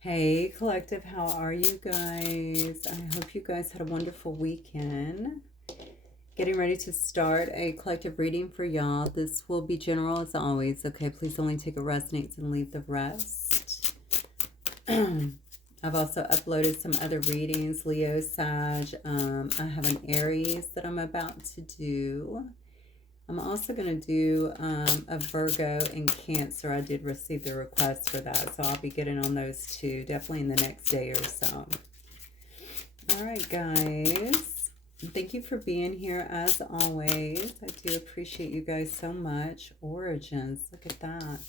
Hey, collective, how are you guys? I hope you guys had a wonderful weekend. Getting ready to start a collective reading for y'all. This will be general as always, okay? Please only take what resonates and leave the rest. I've also uploaded some other readings, Leo, Sag. I have an Aries that I'm about to do. I'm also going to do a Virgo and Cancer. I did receive the request for that, so I'll be getting on those too, definitely in the next day or so. All right, guys. Thank you for being here as always. I do appreciate you guys so much. Origins, look at that.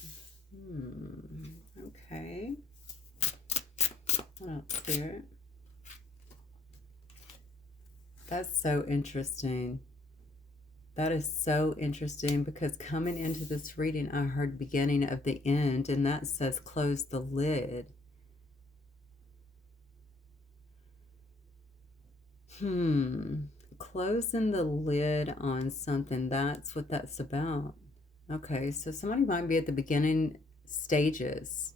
Okay. What else here? That's so interesting. That is so interesting because coming into this reading, I heard beginning of the end, and that says close the lid. Closing the lid on something, that's what that's about. Okay, so somebody might be at the beginning stages.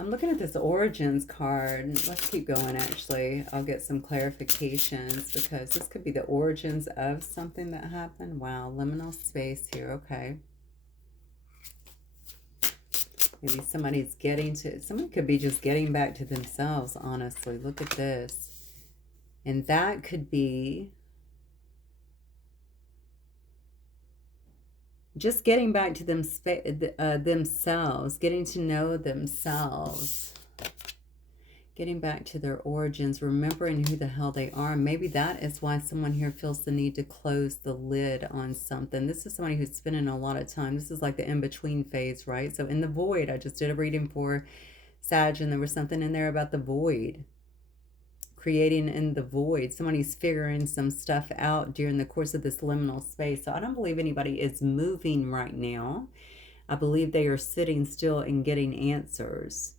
I'm looking at this Origins card. Let's keep going, actually. I'll get some clarifications because this could be the origins of something that happened. Wow, liminal space here. Okay. Maybe somebody's somebody could be just getting back to themselves, honestly. Look at this. And that could be just getting back to themselves, getting to know themselves, getting back to their origins, remembering who the hell they are. Maybe that is why someone here feels the need to close the lid on something. This is somebody who's spending a lot of time. This is like the in-between phase, right? So in the void, I just did a reading for Sag, and there was something in there about the void. Creating in the void. Somebody's figuring some stuff out during the course of this liminal space. So I don't believe anybody is moving right now. I believe they are sitting still and getting answers.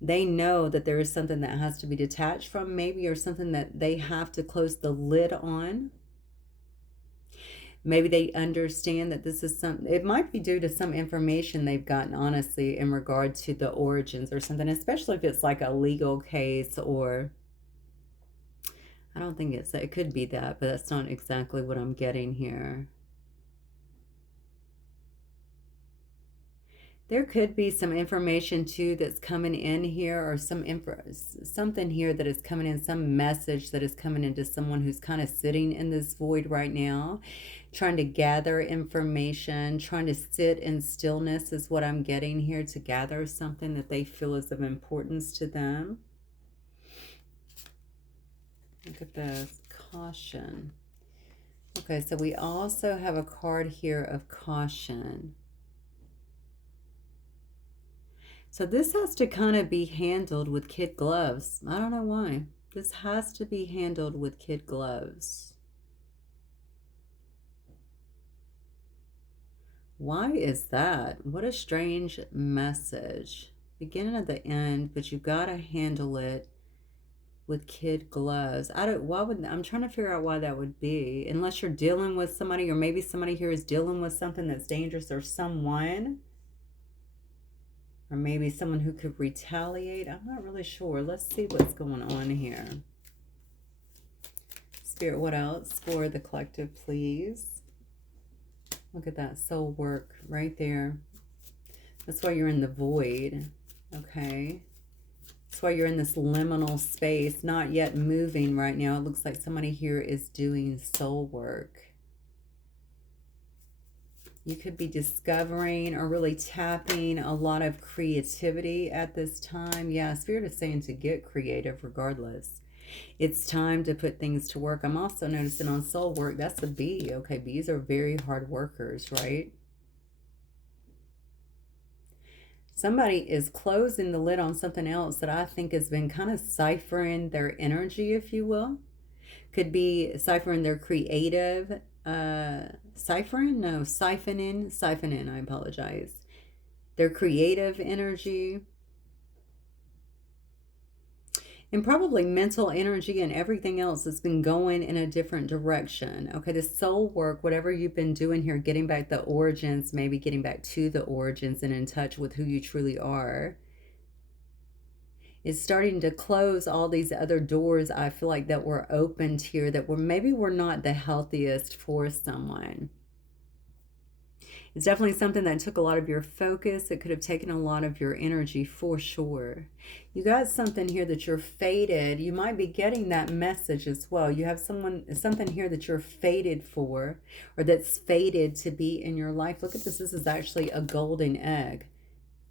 They know that there is something that has to be detached from, maybe, or something that they have to close the lid on. Maybe they understand that this is it might be due to some information they've gotten, honestly, in regard to the origins or something, especially if it's like a legal case, or I don't think it could be that, but that's not exactly what I'm getting here. There could be some information too that's coming in here, or something here that is coming in, some message that is coming into someone who's kind of sitting in this void right now, trying to gather information, trying to sit in stillness is what I'm getting here, to gather something that they feel is of importance to them. Look at this, caution. Okay, so we also have a card here of caution. So this has to kind of be handled with kid gloves. I don't know why. This has to be handled with kid gloves. Why is that? What a strange message. Beginning at the end, but you gotta handle it with kid gloves. I'm trying to figure out why that would be. Unless you're dealing with somebody, or maybe somebody here is dealing with something that's dangerous, or someone. Or maybe someone who could retaliate. I'm not really sure. Let's see what's going on here. Spirit, what else for the collective, please? Look at that soul work right there. That's why you're in the void, okay? That's why you're in this liminal space, not yet moving right now. It looks like somebody here is doing soul work. You could be discovering or really tapping a lot of creativity at this time. Yeah, Spirit is saying to get creative regardless. It's time to put things to work. I'm also noticing on soul work, that's a bee. Okay, bees are very hard workers, right? Somebody is closing the lid on something else that I think has been kind of ciphering their energy, if you will. Could be ciphering their creative, siphoning, I apologize. Their creative energy. And probably mental energy and everything else has been going in a different direction. Okay, the soul work, whatever you've been doing here, getting back the origins, maybe getting back to the origins and in touch with who you truly are, is starting to close all these other doors, I feel like, that were opened here that were not the healthiest for someone. It's definitely something that took a lot of your focus. It could have taken a lot of your energy for sure. You got something here that you're fated. You might be getting that message as well. You have something here that you're fated for, or that's fated to be in your life. Look at this. This is actually a golden egg.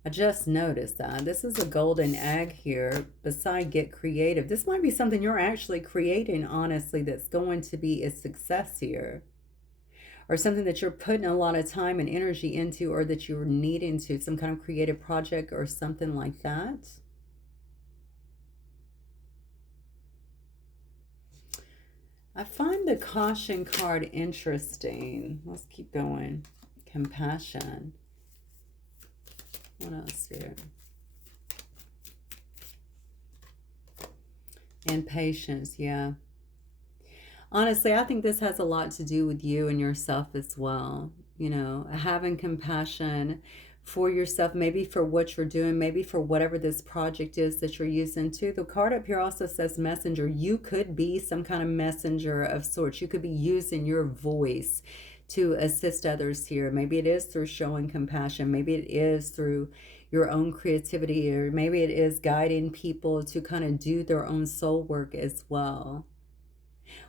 I just noticed that. This is a golden egg here. Beside get creative. This might be something you're actually creating, honestly, that's going to be a success here. Or something that you're putting a lot of time and energy into, or that you're needing to, some kind of creative project or something like that. I find the caution card interesting. Let's keep going. Compassion. What else here? And patience, yeah. Honestly, I think this has a lot to do with you and yourself as well. You know, having compassion for yourself, maybe for what you're doing, maybe for whatever this project is that you're using too. The card up here also says messenger. You could be some kind of messenger of sorts. You could be using your voice to assist others here. Maybe it is through showing compassion. Maybe it is through your own creativity, or maybe it is guiding people to kind of do their own soul work as well.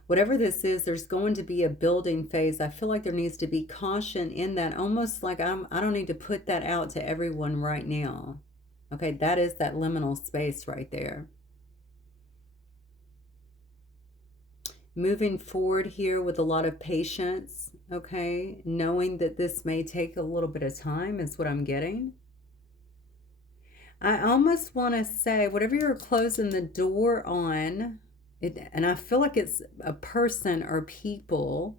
Whatever this is, there's going to be a building phase. I feel like there needs to be caution in that, almost like I don't need to put that out to everyone right now. Okay, that is that liminal space right there. Moving forward here with a lot of patience, okay? Knowing that this may take a little bit of time is what I'm getting. I almost want to say, whatever you're closing the door on, and I feel like it's a person or people,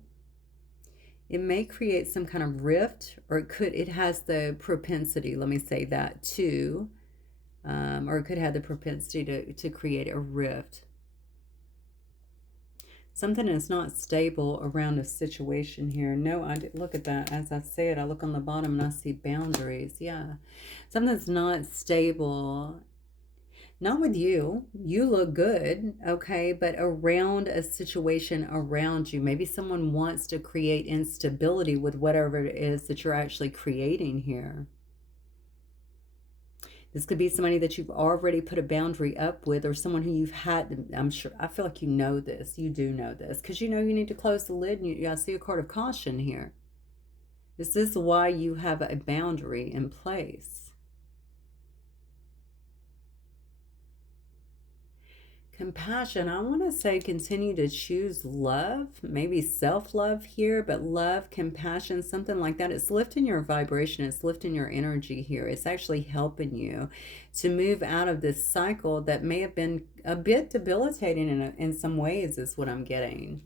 it may create some kind of rift, or it has the propensity, let me say that too, or it could have the propensity to create a rift. Something is not stable around a situation here. No, look at that. As I said, I look on the bottom and I see boundaries. Yeah. Something's not stable. Not with you. You look good, okay? But around a situation around you. Maybe someone wants to create instability with whatever it is that you're actually creating here. This could be somebody that you've already put a boundary up with, or someone who you've had. I'm sure, I feel like you know this. You do know this, because you know you need to close the lid, and I see a card of caution here. This is why you have a boundary in place. Compassion, I want to say continue to choose love, maybe self-love here, but love, compassion, something like that. It's lifting your vibration. It's lifting your energy here. It's actually helping you to move out of this cycle that may have been a bit debilitating in some ways, is what I'm getting.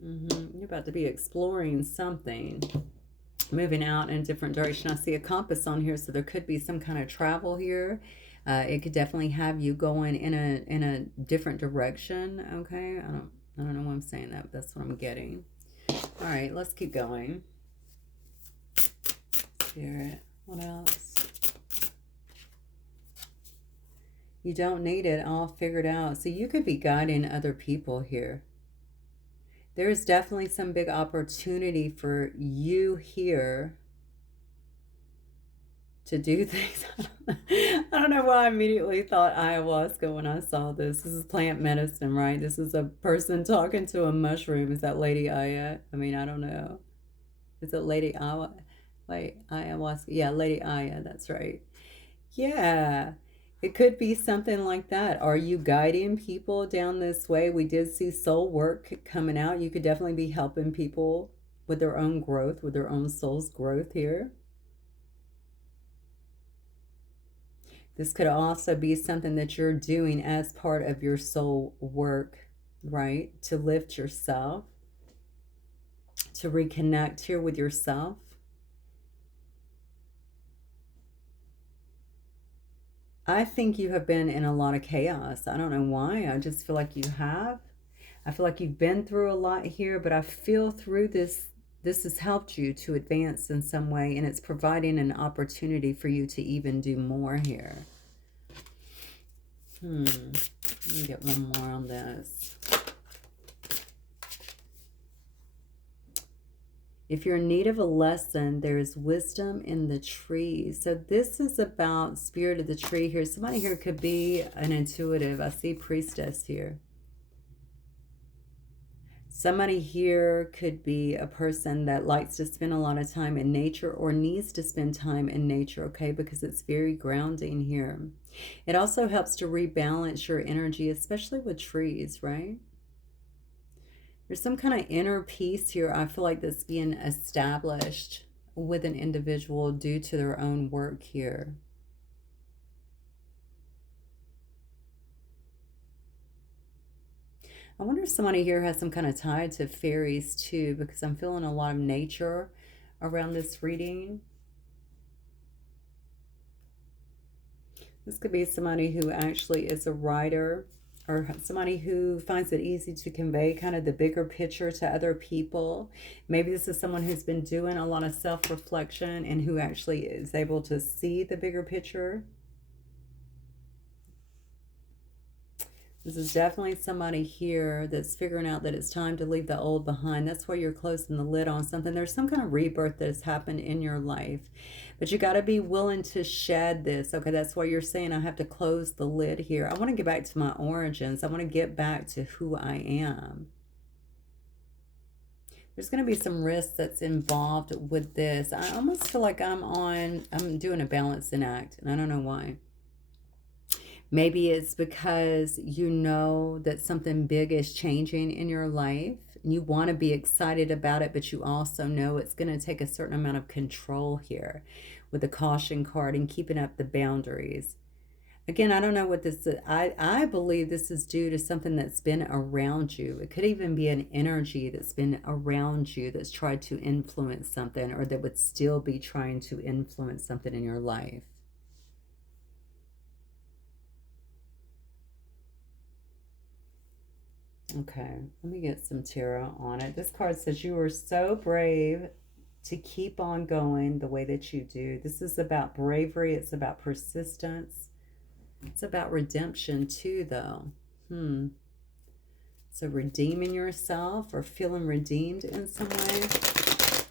You're about to be exploring something, moving out in a different direction. I see a compass on here, so there could be some kind of travel here. It could definitely have you going in a different direction. Okay, I don't know why I'm saying that, but that's what I'm getting. All right, let's keep going. Spirit, what else? You don't need it all figured out. So you could be guiding other people here. There's definitely some big opportunity for you here to do things. I don't know why I immediately thought ayahuasca when I saw this. This is plant medicine, right? This is a person talking to a mushroom. Is that Lady Aya? I mean, I don't know. Is it Lady Aya? Wait, ayahuasca. Yeah, Lady Aya. That's right. Yeah. It could be something like that. Are you guiding people down this way? We did see soul work coming out. You could definitely be helping people with their own growth, with their own soul's growth here. This could also be something that you're doing as part of your soul work, right? To lift yourself, to reconnect here with yourself. I think you have been in a lot of chaos. I don't know why. I just feel like you have. I feel like you've been through a lot here, but I feel through this has helped you to advance in some way, and it's providing an opportunity for you to even do more here. Let me get one more on this. If you're in need of a lesson, there is wisdom in the trees. So this is about spirit of the tree here. Somebody here could be an intuitive. I see priestess here. Somebody here could be a person that likes to spend a lot of time in nature or needs to spend time in nature, okay? Because it's very grounding here. It also helps to rebalance your energy, especially with trees, right? There's some kind of inner peace here, I feel like, that's being established with an individual due to their own work here. I wonder if somebody here has some kind of tie to fairies too, because I'm feeling a lot of nature around this reading. This could be somebody who actually is a writer, or somebody who finds it easy to convey kind of the bigger picture to other people. Maybe this is someone who's been doing a lot of self-reflection and who actually is able to see the bigger picture. This is definitely somebody here that's figuring out that it's time to leave the old behind. That's why you're closing the lid on something. There's some kind of rebirth that has happened in your life, but you got to be willing to shed this. Okay, that's why you're saying I have to close the lid here. I want to get back to my origins. I want to get back to who I am. There's going to be some risk that's involved with this. I almost feel like I'm doing a balancing act, and I don't know why. Maybe it's because you know that something big is changing in your life. And you want to be excited about it, but you also know it's going to take a certain amount of control here with the caution card and keeping up the boundaries. Again, I don't know what this is. I believe this is due to something that's been around you. It could even be an energy that's been around you that's tried to influence something, or that would still be trying to influence something in your life. Okay, let me get some tarot on it. This card says you are so brave to keep on going the way that you do. This is about bravery. It's about persistence. It's about redemption too, though. So redeeming yourself or feeling redeemed in some way.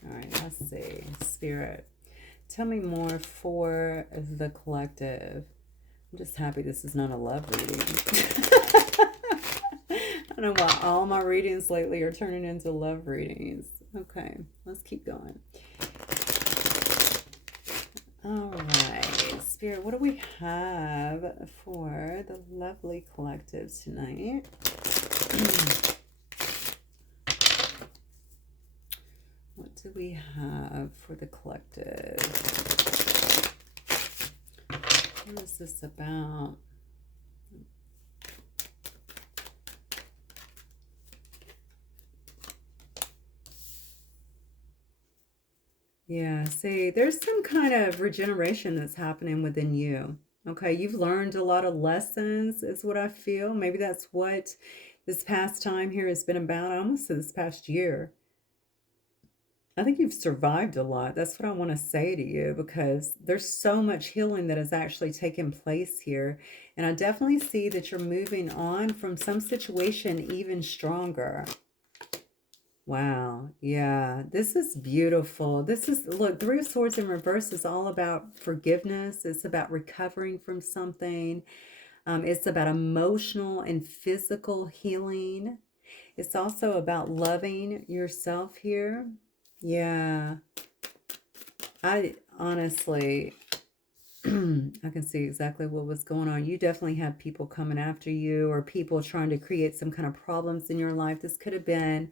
All right, let's see. Spirit, tell me more for the collective. I'm just happy this is not a love reading. I don't know why all my readings lately are turning into love readings. Okay, let's keep going. All right, Spirit, what do we have for the lovely collective tonight? What do we have for the collective? What is this about? Yeah, see, there's some kind of regeneration that's happening within you. Okay, you've learned a lot of lessons, is what I feel. Maybe that's what this past time here has been about. I almost said this past year. I think you've survived a lot. That's what I want to say to you, because there's so much healing that has actually taken place here. And I definitely see that you're moving on from some situation even stronger. Wow. Yeah. This is beautiful. This is, look, Three of Swords in reverse is all about forgiveness. It's about recovering from something. It's about emotional and physical healing. It's also about loving yourself here. Yeah. I honestly, I can see exactly what was going on. You definitely have people coming after you, or people trying to create some kind of problems in your life. This could have been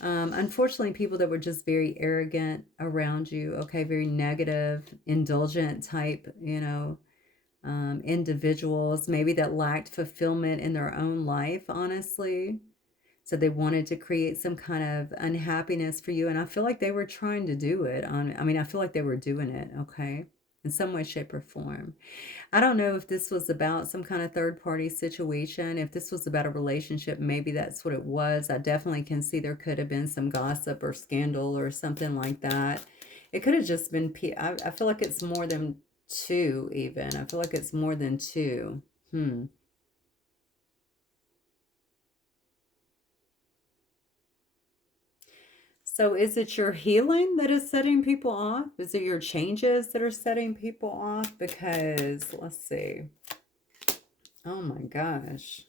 unfortunately, people that were just very arrogant around you, okay, very negative, indulgent type, individuals, maybe that lacked fulfillment in their own life, honestly. So they wanted to create some kind of unhappiness for you. And I feel like they were trying to do it. I mean, I feel like they were doing it, okay? in some way, shape, or form. I don't know if this was about some kind of third party situation. If this was about a relationship, maybe that's what it was. I definitely can see there could have been some gossip or scandal or something like that. It could have just been, I feel like it's more than two, even. I feel like it's more than two. Hmm. So is it your healing that is setting people off? Is it your changes that are setting people off? Because, let's see. Oh my gosh.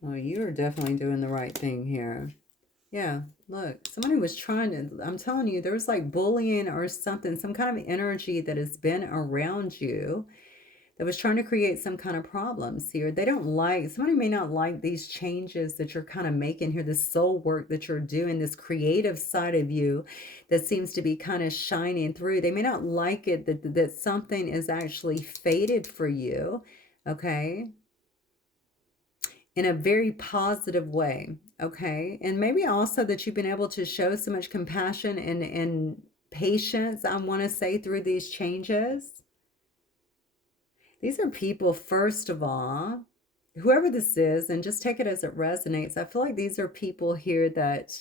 Well, you are definitely doing the right thing here. Yeah, look, somebody was trying to, I'm telling you, there's like bullying or something, some kind of energy that has been around you that was trying to create some kind of problems here. They don't like, somebody may not like these changes that you're kind of making here, this soul work that you're doing, this creative side of you that seems to be kind of shining through. They may not like it that something is actually fated for you, okay? In a very positive way, okay? And maybe also that you've been able to show so much compassion and patience, I want to say, through these changes. These are people, first of all, whoever this is, and just take it as it resonates. I feel like these are people here that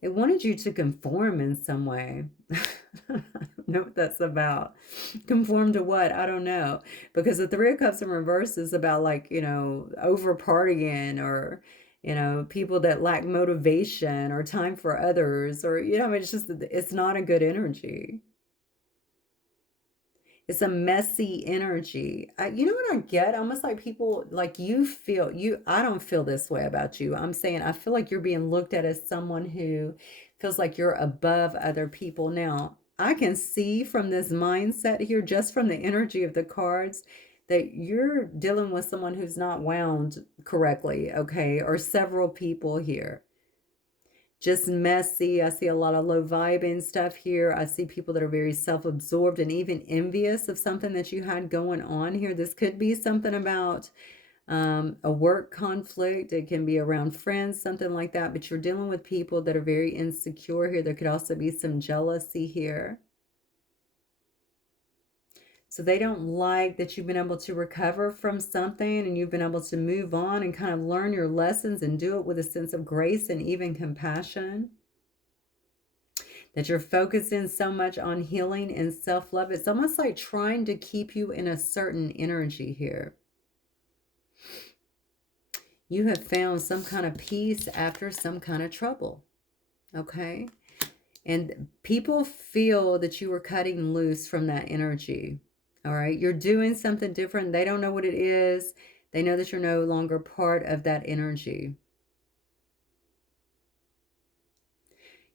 they wanted you to conform in some way. I don't know what that's about. Conform to what? I don't know. Because the Three of Cups in reverse is about, like, over partying, or, people that lack motivation or time for others, or, it's just, it's not a good energy. It's a messy energy. You know what I get? Almost like people, like, I don't feel this way about you. I'm saying I feel like you're being looked at as someone who feels like you're above other people. Now, I can see from this mindset here, just from the energy of the cards, that you're dealing with someone who's not wound correctly, okay? Or several people here, just messy. I see a lot of low vibing stuff here. I see people that are very self-absorbed and even envious of something that you had going on here. This could be something about a work conflict. It can be around friends, something like that. But you're dealing with people that are very insecure here. There could also be some jealousy here. So they don't like that you've been able to recover from something and you've been able to move on and kind of learn your lessons and do it with a sense of grace and even compassion. That you're focusing so much on healing and self-love. It's almost like trying to keep you in a certain energy here. You have found some kind of peace after some kind of trouble, okay? And people feel that you were cutting loose from that energy, all right? You're doing something different. They don't know what it is. They know that you're no longer part of that energy.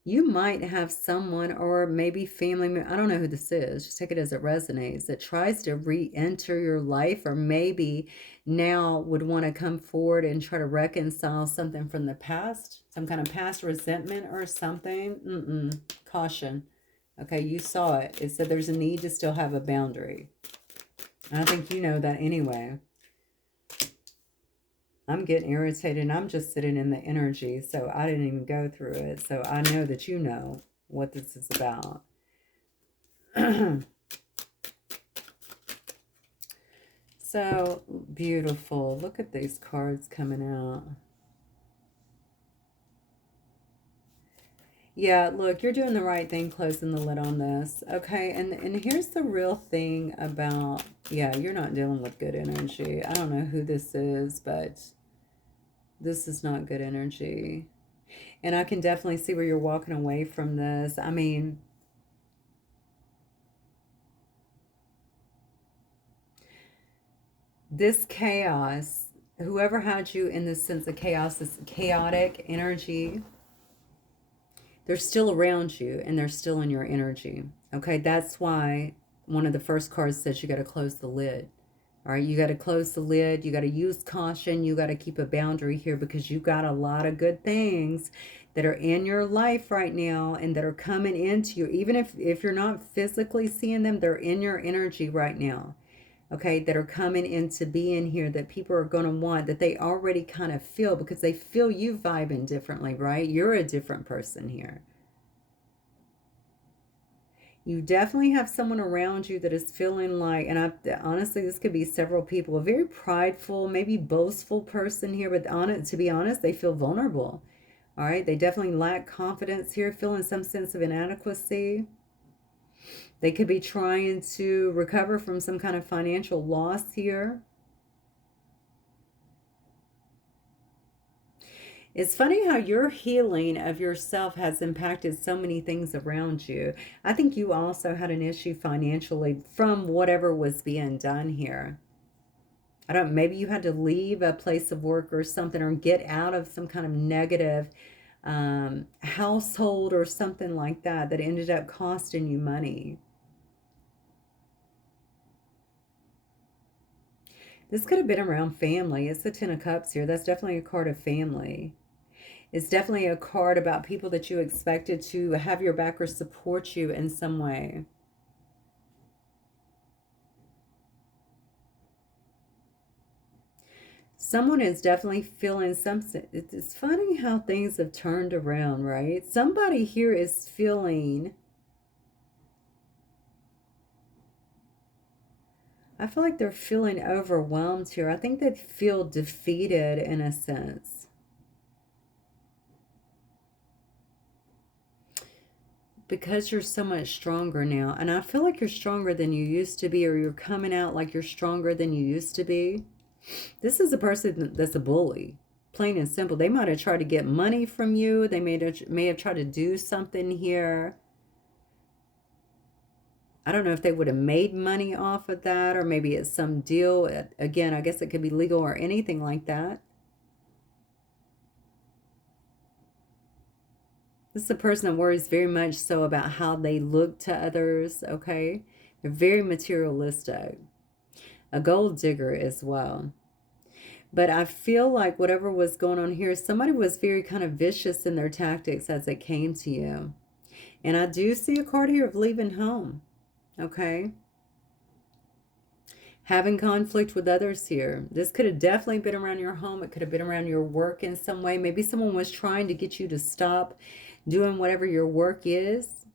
You might have someone, or maybe family, I don't know who this is, just take it as it resonates, that tries to re-enter your life, or maybe now would want to come forward and try to reconcile something from the past, some kind of past resentment or something. Caution. Okay, you saw it. It said there's a need to still have a boundary. I think you know that anyway. I'm getting irritated and I'm just sitting in the energy, so I didn't even go through it. So I know that you know what this is about. So beautiful. Look at these cards coming out. Yeah, look, you're doing the right thing closing the lid on this. Okay, and here's the real thing about, yeah, you're not dealing with good energy. I don't know who this is, but this is not good energy. And I can definitely see where you're walking away from this. I mean, this chaos, whoever had you in this sense of chaos, this chaotic energy, they're still around you and they're still in your energy. Okay, that's why one of the first cards says you got to close the lid. All right, you got to close the lid. You got to use caution. You got to keep a boundary here, because you got a lot of good things that are in your life right now and that are coming into you. Even if you're not physically seeing them, they're in your energy right now. Okay, that are coming into being here, that people are going to want, that they already kind of feel, because they feel you vibing differently, right? You're a different person here. You definitely have someone around you that is feeling like, and honestly, this could be several people, a very prideful, maybe boastful person here, but to be honest, they feel vulnerable. All right, they definitely lack confidence here, feeling some sense of inadequacy. They could be trying to recover from some kind of financial loss here. It's funny how your healing of yourself has impacted so many things around you. I think you also had an issue financially from whatever was being done here. I don't, maybe you had to leave a place of work or something, or get out of some kind of negative household or something like that that ended up costing you money. This could have been around family. It's the Ten of Cups here. That's definitely a card of family. It's definitely a card about people that you expected to have your back or support you in some way. Someone is definitely feeling something. It's funny how things have turned around, right? Somebody here is feeling, I feel like they're feeling overwhelmed here. I think they feel defeated in a sense. Because you're so much stronger now. And I feel like you're stronger than you used to be, or you're coming out like you're stronger than you used to be. This is a person that's a bully, plain and simple. They might have tried to get money from you. They may have tried to do something here. I don't know if they would have made money off of that, or maybe it's some deal. Again, I guess it could be legal or anything like that. This is a person that worries very much so about how they look to others, okay? They're very materialistic. A gold digger as well. But I feel like whatever was going on here, somebody was very kind of vicious in their tactics as it came to you. And I do see a card here of leaving home, okay? Having conflict with others here. This could have definitely been around your home. It could have been around your work in some way. Maybe someone was trying to get you to stop doing whatever your work is.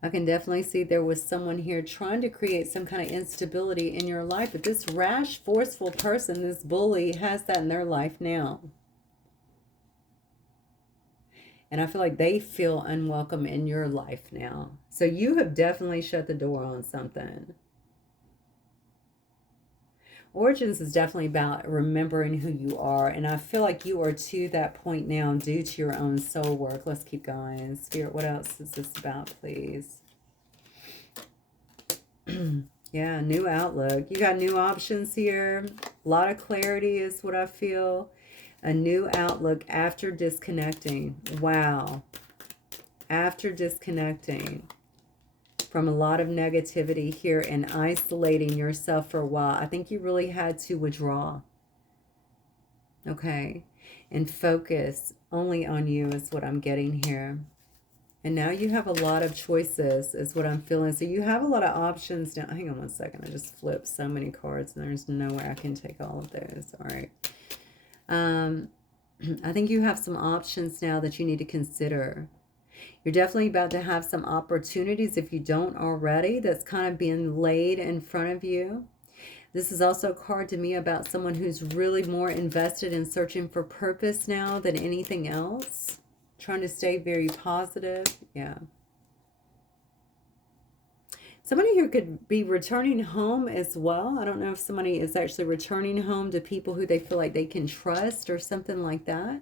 I can definitely see there was someone here trying to create some kind of instability in your life. But this rash, forceful person, this bully, has that in their life now. And I feel like they feel unwelcome in your life now. So you have definitely shut the door on something. Origins is definitely about remembering who you are. And I feel like you are to that point now due to your own soul work. Let's keep going. Spirit, what else is this about, please? Yeah, new outlook. You got new options here. A lot of clarity is what I feel. A new outlook after disconnecting. Wow. After disconnecting from a lot of negativity here and isolating yourself for a while. I think you really had to withdraw. Okay. And focus only on you is what I'm getting here. And now you have a lot of choices is what I'm feeling. So you have a lot of options now. Hang on one second. I just flipped so many cards and there's no way I can take all of those. All right. I think you have some options now that you need to consider. You're definitely about to have some opportunities, if you don't already, that's kind of being laid in front of you. This is also a card to me about someone who's really more invested in searching for purpose now than anything else. Trying to stay very positive. Yeah. Somebody here could be returning home as well. I don't know if somebody is actually returning home to people who they feel like they can trust or something like that.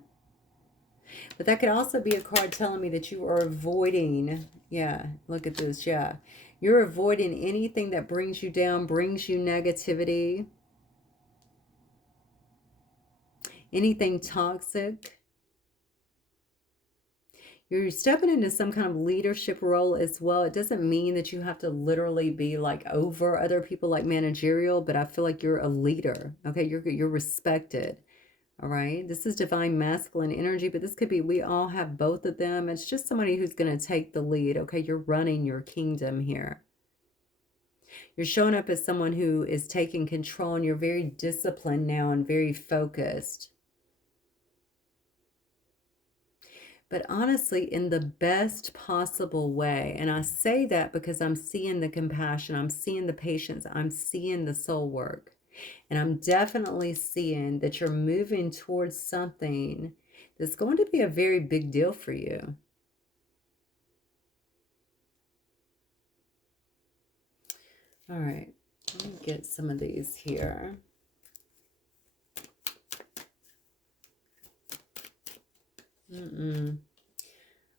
But that could also be a card telling me that you are avoiding, yeah, look at this, yeah. You're avoiding anything that brings you down, brings you negativity, anything toxic. You're stepping into some kind of leadership role as well. It doesn't mean that you have to literally be like over other people, like managerial, but I feel like you're a leader, okay? You're respected. All right, this is divine masculine energy, but this could be, we all have both of them. It's just somebody who's going to take the lead. Okay, you're running your kingdom here. You're showing up as someone who is taking control, and you're very disciplined now and very focused. but honestly, in the best possible way. And I say that because I'm seeing the compassion, I'm seeing the patience, I'm seeing the soul work. And I'm definitely seeing that you're moving towards something that's going to be a very big deal for you. All right, let me get some of these here.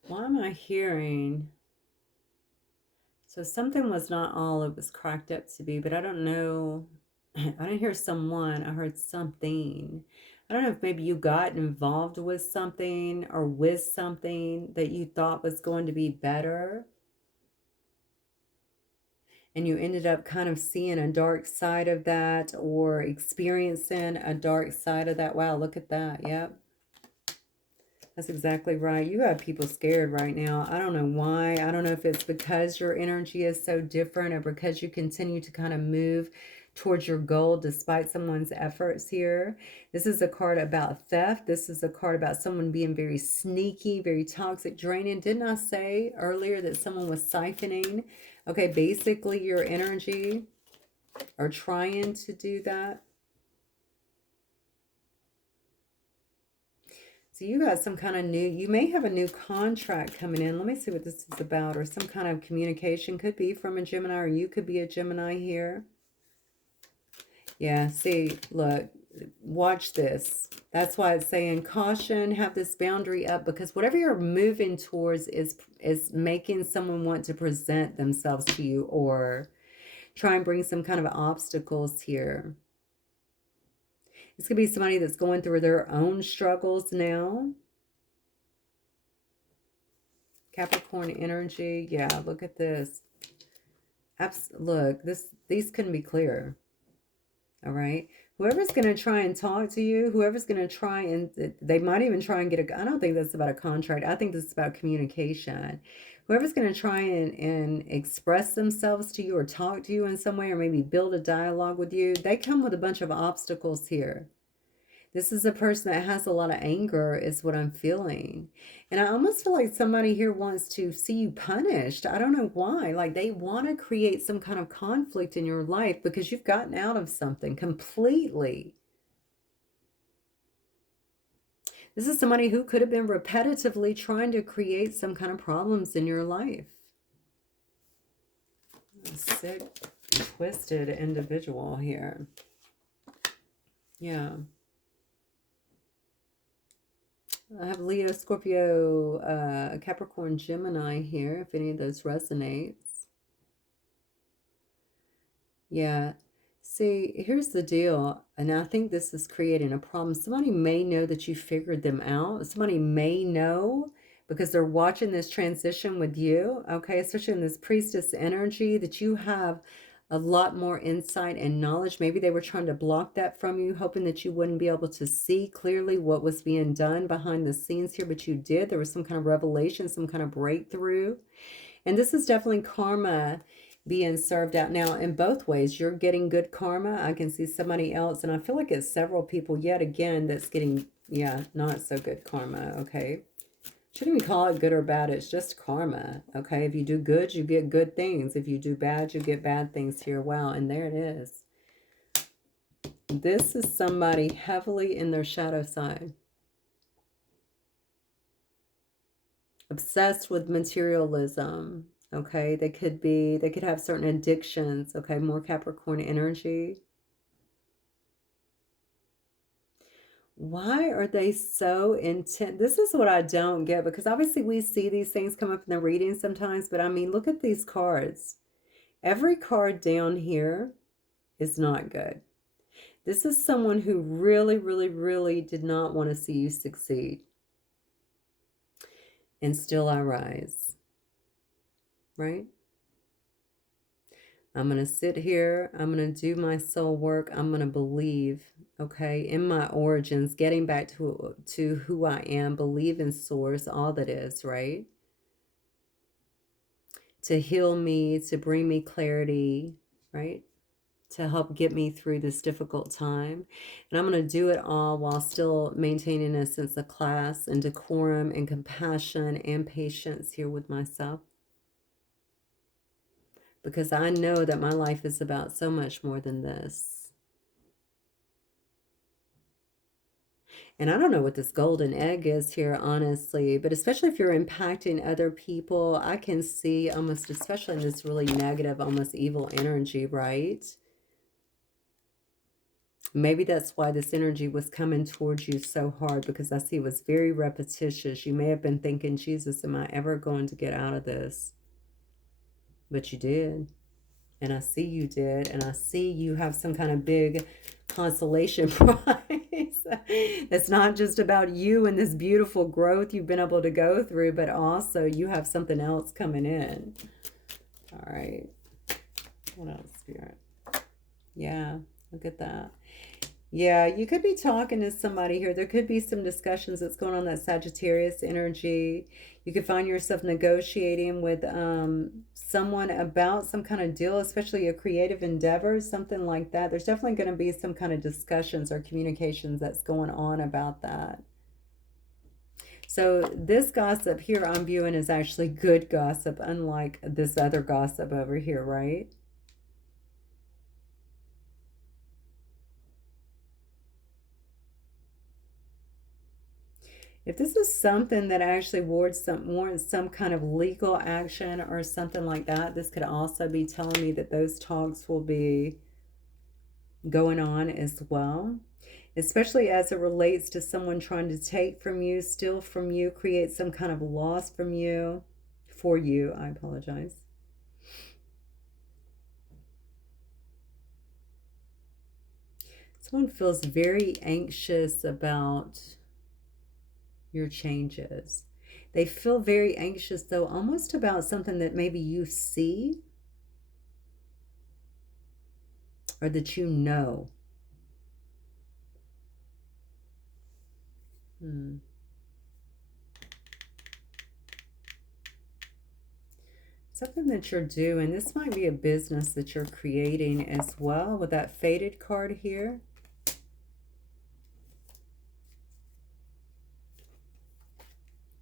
Why am I hearing? So something was not all it was cracked up to be, but I don't know. I didn't hear someone, I heard something. I don't know if maybe you got involved with something or with something that you thought was going to be better. And you ended up kind of seeing a dark side of that or experiencing a dark side of that. Wow, look at that. Yep. That's exactly right. You got people scared right now. I don't know why. I don't know if it's because your energy is so different or because you continue to kind of move towards your goal despite someone's efforts here. This is a card about theft. This is a card about someone being very sneaky, very toxic, draining. Didn't I say earlier that someone was siphoning? Okay, basically your energy or trying to do that. So you got some kind of new, you may have a new contract coming in. Let me see what this is about, or some kind of communication. Could be from a Gemini, or you could be a Gemini here. Yeah, see, look, watch this. That's why it's saying caution, have this boundary up, because whatever you're moving towards is making someone want to present themselves to you or try and bring some kind of obstacles here. This could be somebody that's going through their own struggles now. Capricorn energy. Yeah, look at this. Look, these couldn't be clearer. All right. Whoever's going to try and talk to you, whoever's going to try and they might even try and get I don't think that's about a contract. I think this is about communication. Whoever's going to try and express themselves to you or talk to you in some way or maybe build a dialogue with you, they come with a bunch of obstacles here. This is a person that has a lot of anger is what I'm feeling. And I almost feel like somebody here wants to see you punished. I don't know why. Like they want to create some kind of conflict in your life because you've gotten out of something completely. This is somebody who could have been repetitively trying to create some kind of problems in your life. A sick, twisted individual here. Yeah. I have Leo, Scorpio, Capricorn, Gemini here, if any of those resonates. Yeah. See, here's the deal, and I think this is creating a problem. Somebody may know that you figured them out. Somebody may know because they're watching this transition with you, okay, especially in this priestess energy, that you have a lot more insight and knowledge. Maybe they were trying to block that from you, hoping that you wouldn't be able to see clearly what was being done behind the scenes here, but you did. There was some kind of revelation, some kind of breakthrough. And this is definitely karma being served out now in both ways. You're getting good karma. I can see somebody else, and I feel like it's several people yet again that's getting, yeah, not so good karma, okay? Shouldn't even call it good or bad. It's just karma, okay? If you do good, you get good things. If you do bad, you get bad things here. Wow, and there it is. This is somebody heavily in their shadow side. Obsessed with materialism, okay? They could have certain addictions, okay? More Capricorn energy. Why are they so intent? This is what I don't get, because obviously we see these things come up in the reading sometimes, but I mean, look at these cards. Every card down here is not good. This is someone who really, really, really did not want to see you succeed. And still I rise, right? I'm going to sit here. I'm going to do my soul work. I'm going to believe, okay, in my origins, getting back to who I am, believe in source, all that is, right? To heal me, to bring me clarity, right? to help get me through this difficult time. And I'm going to do it all while still maintaining a sense of class and decorum and compassion and patience here with myself. Because I know that my life is about so much more than this. And I don't know what this golden egg is here, honestly, but especially if you're impacting other people, I can see almost, especially in this really negative, almost evil energy, right? Maybe that's why this energy was coming towards you so hard, because I see it was very repetitious. You may have been thinking, Jesus, am I ever going to get out of this? But you did. And I see you did. And I see you have some kind of big consolation prize. It's not just about you and this beautiful growth you've been able to go through, but also you have something else coming in. All right. What else, Spirit? Yeah, look at that. Yeah, you could be talking to somebody here. There could be some discussions that's going on, that Sagittarius energy. You could find yourself negotiating with someone about some kind of deal, especially a creative endeavor, something like that. There's definitely going to be some kind of discussions or communications that's going on about that. So this gossip here I'm viewing is actually good gossip, unlike this other gossip over here, right? If this is something that actually warrants some kind of legal action or something like that, this could also be telling me that those talks will be going on as well. Especially as it relates to someone trying to take from you, steal from you, create some kind of loss from you, for you, I apologize. Someone feels very anxious about your changes. They feel very anxious, though, almost about something that maybe you see or that you know. Something that you're doing. This might be a business that you're creating as well, with that faded card here.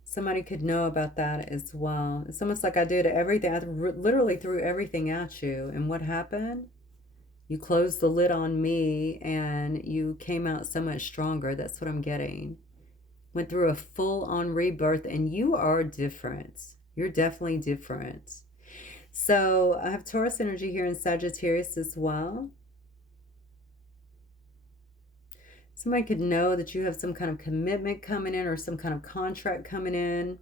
Somebody could know about that as well. It's almost like I did everything. I literally threw everything at you. And what happened? You closed the lid on me and you came out so much stronger. That's what I'm getting. Went through a full-on rebirth, and you are different. You're definitely different. So I have Taurus energy here in Sagittarius as well. Somebody could know that you have some kind of commitment coming in or some kind of contract coming in.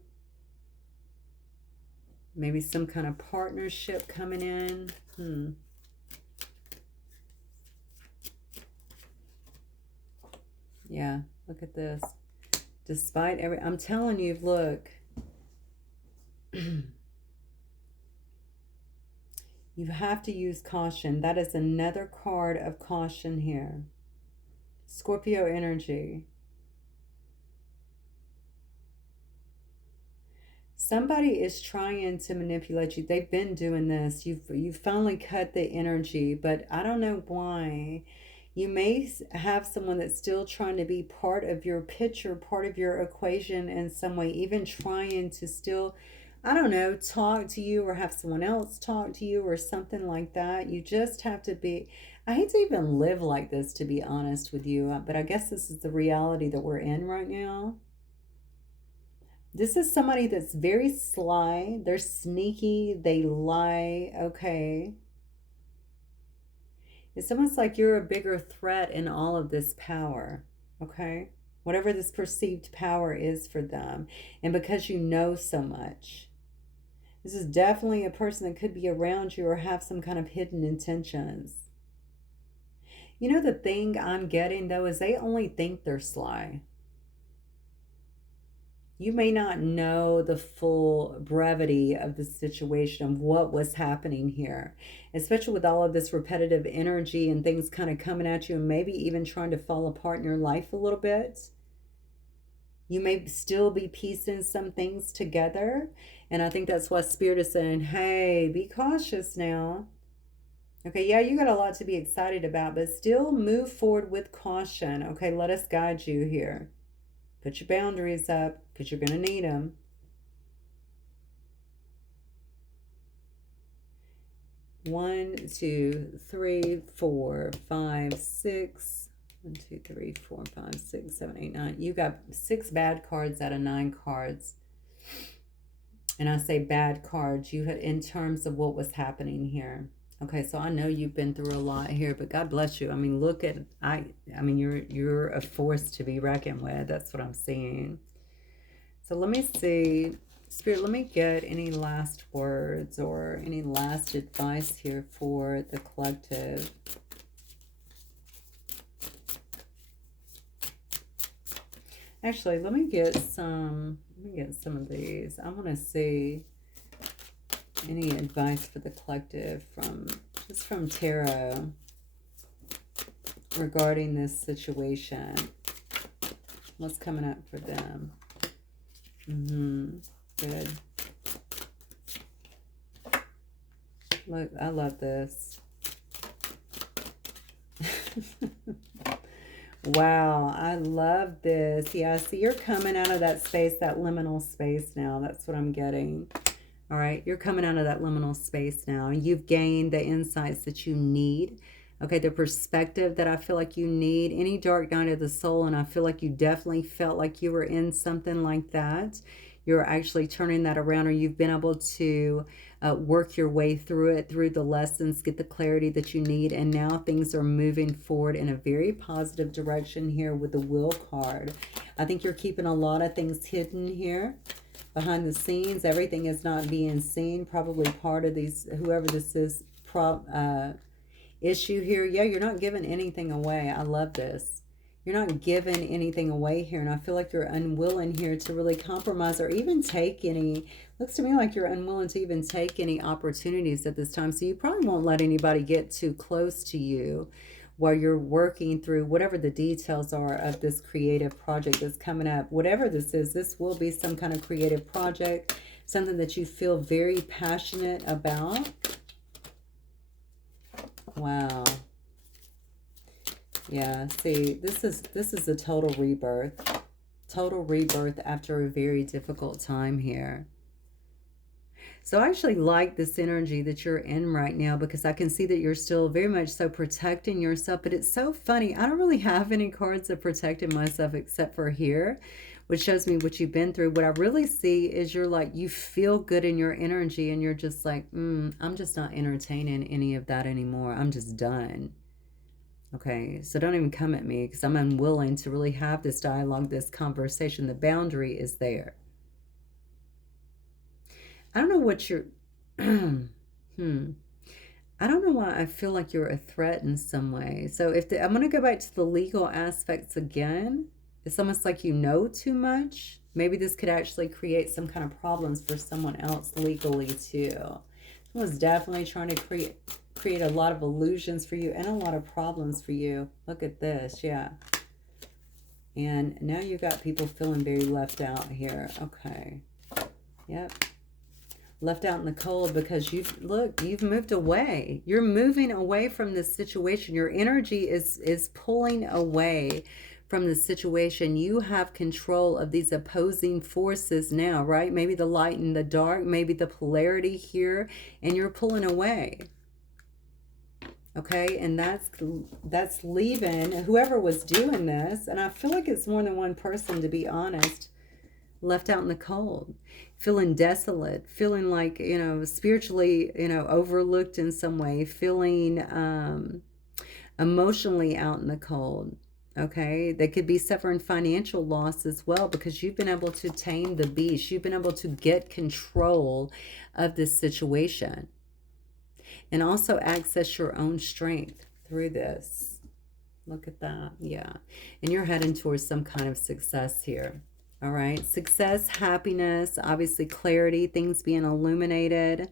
Maybe some kind of partnership coming in. Yeah, look at this. Despite I'm telling you, look. You have to use caution. That is another card of caution here. Scorpio energy. Somebody is trying to manipulate you. They've been doing this. You've finally cut the energy, but I don't know why. You may have someone that's still trying to be part of your picture, part of your equation in some way, even trying to still, I don't know, talk to you or have someone else talk to you or something like that. You just have to be, I hate to even live like this, to be honest with you, but I guess this is the reality that we're in right now. This is somebody that's very sly. They're sneaky. They lie. Okay. It's almost like you're a bigger threat in all of this power. Okay. Whatever this perceived power is for them. And because you know so much. This is definitely a person that could be around you or have some kind of hidden intentions. You know, the thing I'm getting, though, is they only think they're sly. You may not know the full brevity of the situation, of what was happening here, especially with all of this repetitive energy and things kind of coming at you and maybe even trying to fall apart in your life a little bit. You may still be piecing some things together. And I think that's why Spirit is saying, hey, be cautious now. Okay, yeah, you got a lot to be excited about, but still move forward with caution. Okay, let us guide you here. Put your boundaries up because you're going to need them. One, two, three, four, five, six. 1, 2, 3, 4, 5, 6, 7, 8, 9. You got 6 bad cards out of 9 cards. And I say bad cards, you had in terms of what was happening here. Okay, so I know you've been through a lot here, but God bless you. I mean, look at I mean, you're a force to be reckoned with. That's what I'm seeing. So let me see, Spirit, let me get any last words or any last advice here for the collective. Actually, let me get some of these. I want to see any advice for the collective from tarot regarding this situation. What's coming up for them? Good. Look, I love this. Wow, I love this. Yeah, see, you're coming out of that space, that liminal space now. That's what I'm getting. All right, you're coming out of that liminal space now. You've gained the insights that you need. Okay, the perspective that I feel like you need. Any dark night of the soul, and I feel like you definitely felt like you were in something like that. You're actually turning that around, or you've been able to work your way through it, through the lessons, get the clarity that you need, and now things are moving forward in a very positive direction here with the Will card. I think you're keeping a lot of things hidden here behind the scenes. Everything is not being seen. Probably part of these, whoever this is, issue here. Yeah, you're not giving anything away. I love this. You're not giving anything away here, and I feel like you're unwilling here to really compromise or even take any, looks to me like you're unwilling to even take any opportunities at this time. So you probably won't let anybody get too close to you while you're working through whatever the details are of this creative project that's coming up. Whatever this is, this will be some kind of creative project, something that you feel very passionate about. Wow. Yeah, see, this is a total rebirth. Total rebirth after a very difficult time here. So I actually like this energy that you're in right now, because I can see that you're still very much so protecting yourself. But it's so funny. I don't really have any cards of protecting myself except for here, which shows me what you've been through. What I really see is you're like, you feel good in your energy, and you're just like, I'm just not entertaining any of that anymore. I'm just done. Okay, so don't even come at me, because I'm unwilling to really have this dialogue, this conversation. The boundary is there. I don't know what you're... I don't know why I feel like you're a threat in some way. So I'm going to go back to the legal aspects again. It's almost like you know too much. Maybe this could actually create some kind of problems for someone else legally too. Someone's definitely trying to create a lot of illusions for you and a lot of problems for you. Look at this, yeah. And now you've got people feeling very left out here. Okay. Yep. Left out in the cold because you've moved away. You're moving away from this situation. Your energy is pulling away from the situation. You have control of these opposing forces now, right? Maybe the light and the dark, maybe the polarity here, and you're pulling away. Okay, and that's leaving whoever was doing this, and I feel like it's more than one person, to be honest, left out in the cold, feeling desolate, feeling like, spiritually, overlooked in some way, feeling emotionally out in the cold. Okay, they could be suffering financial loss as well, because you've been able to tame the beast. You've been able to get control of this situation and also access your own strength through this. Look at that. Yeah. And you're heading towards some kind of success here. All right. Success, happiness, obviously clarity, things being illuminated.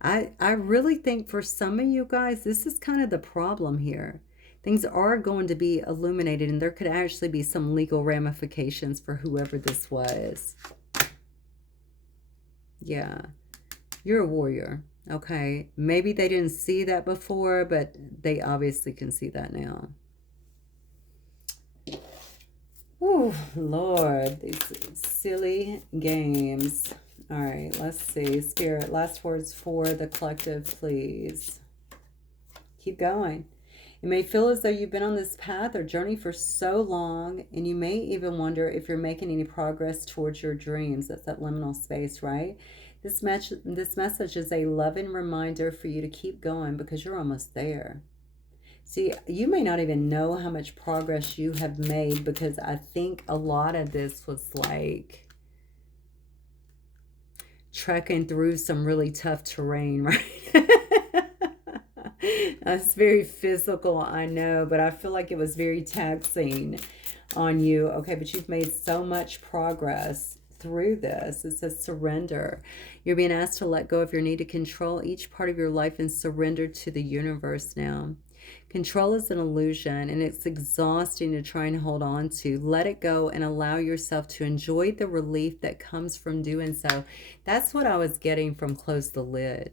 I really think for some of you guys, this is kind of the problem here. Things are going to be illuminated, and there could actually be some legal ramifications for whoever this was. Yeah. You're a warrior. Okay, maybe they didn't see that before, but they obviously can see that now. Oh, Lord, these silly games. All right, let's see. Spirit, last words for the collective, please. Keep going. You may feel as though you've been on this path or journey for so long, and you may even wonder if you're making any progress towards your dreams. That's that liminal space, right? This message is a loving reminder for you to keep going because you're almost there. See, you may not even know how much progress you have made because I think a lot of this was like trekking through some really tough terrain, right? That's very physical, I know, but I feel like it was very taxing on you. Okay, but you've made so much progress through this. It says surrender. You're being asked to let go of your need to control each part of your life and surrender to the universe now. Control is an illusion and it's exhausting to try and hold on to. Let it go and allow yourself to enjoy the relief that comes from doing so. That's what I was getting from Close the Lid.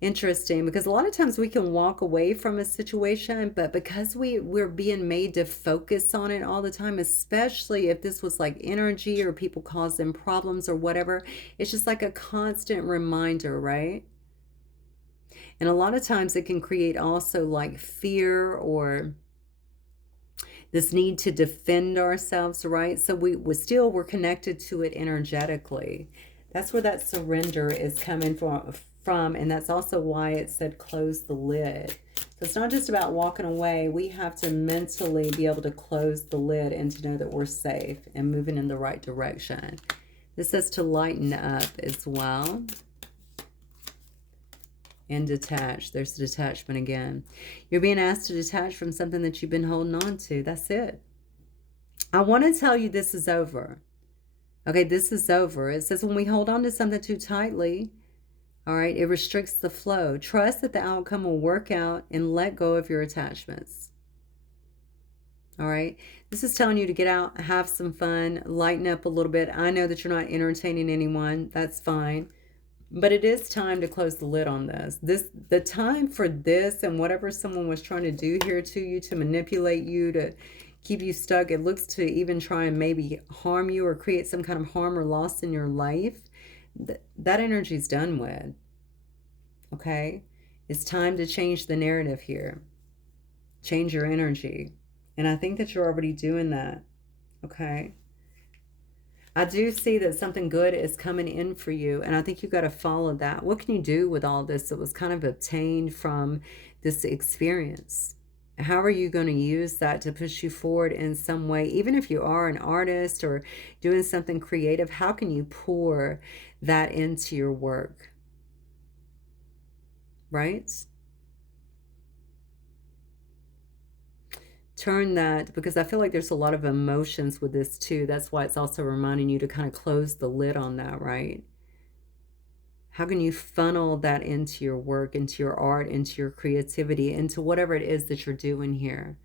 Interesting, because a lot of times we can walk away from a situation, but because we're being made to focus on it all the time, especially if this was like energy or people causing problems or whatever, it's just like a constant reminder, right? And a lot of times it can create also like fear or this need to defend ourselves, right? So we still we're connected to it energetically. That's where that surrender is coming from, and that's also why it said close the lid. So it's not just about walking away. We have to mentally be able to close the lid and to know that we're safe and moving in the right direction. This says to lighten up as well. And detach. There's the detachment again. You're being asked to detach from something that you've been holding on to. That's it. I want to tell you this is over. Okay, this is over. It says when we hold on to something too tightly, all right, it restricts the flow. Trust that the outcome will work out and let go of your attachments. All right, this is telling you to get out, have some fun, lighten up a little bit. I know that you're not entertaining anyone. That's fine. But it is time to close the lid on this. The time for this and whatever someone was trying to do here to you, to manipulate you, to keep you stuck, it looks to even try and maybe harm you or create some kind of harm or loss in your life. That energy is done with. Okay? It's time to change the narrative here. Change your energy. And I think that you're already doing that. Okay? I do see that something good is coming in for you, and I think you got to follow that. What can you do with all this that was kind of obtained from this experience? How are you going to use that to push you forward in some way? Even if you are an artist or doing something creative, how can you pour that into your work? Right? Turn that, because I feel like there's a lot of emotions with this too. That's why it's also reminding you to kind of close the lid on that, right? How can you funnel that into your work, into your art, into your creativity, into whatever it is that you're doing here,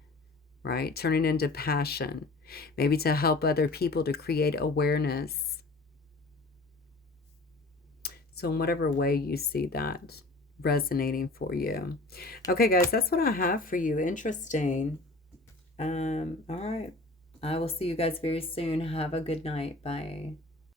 right? Turn it into passion, maybe to help other people to create awareness. So in whatever way you see that resonating for you. Okay, guys, that's what I have for you. Interesting. All right. I will see you guys very soon. Have a good night. Bye.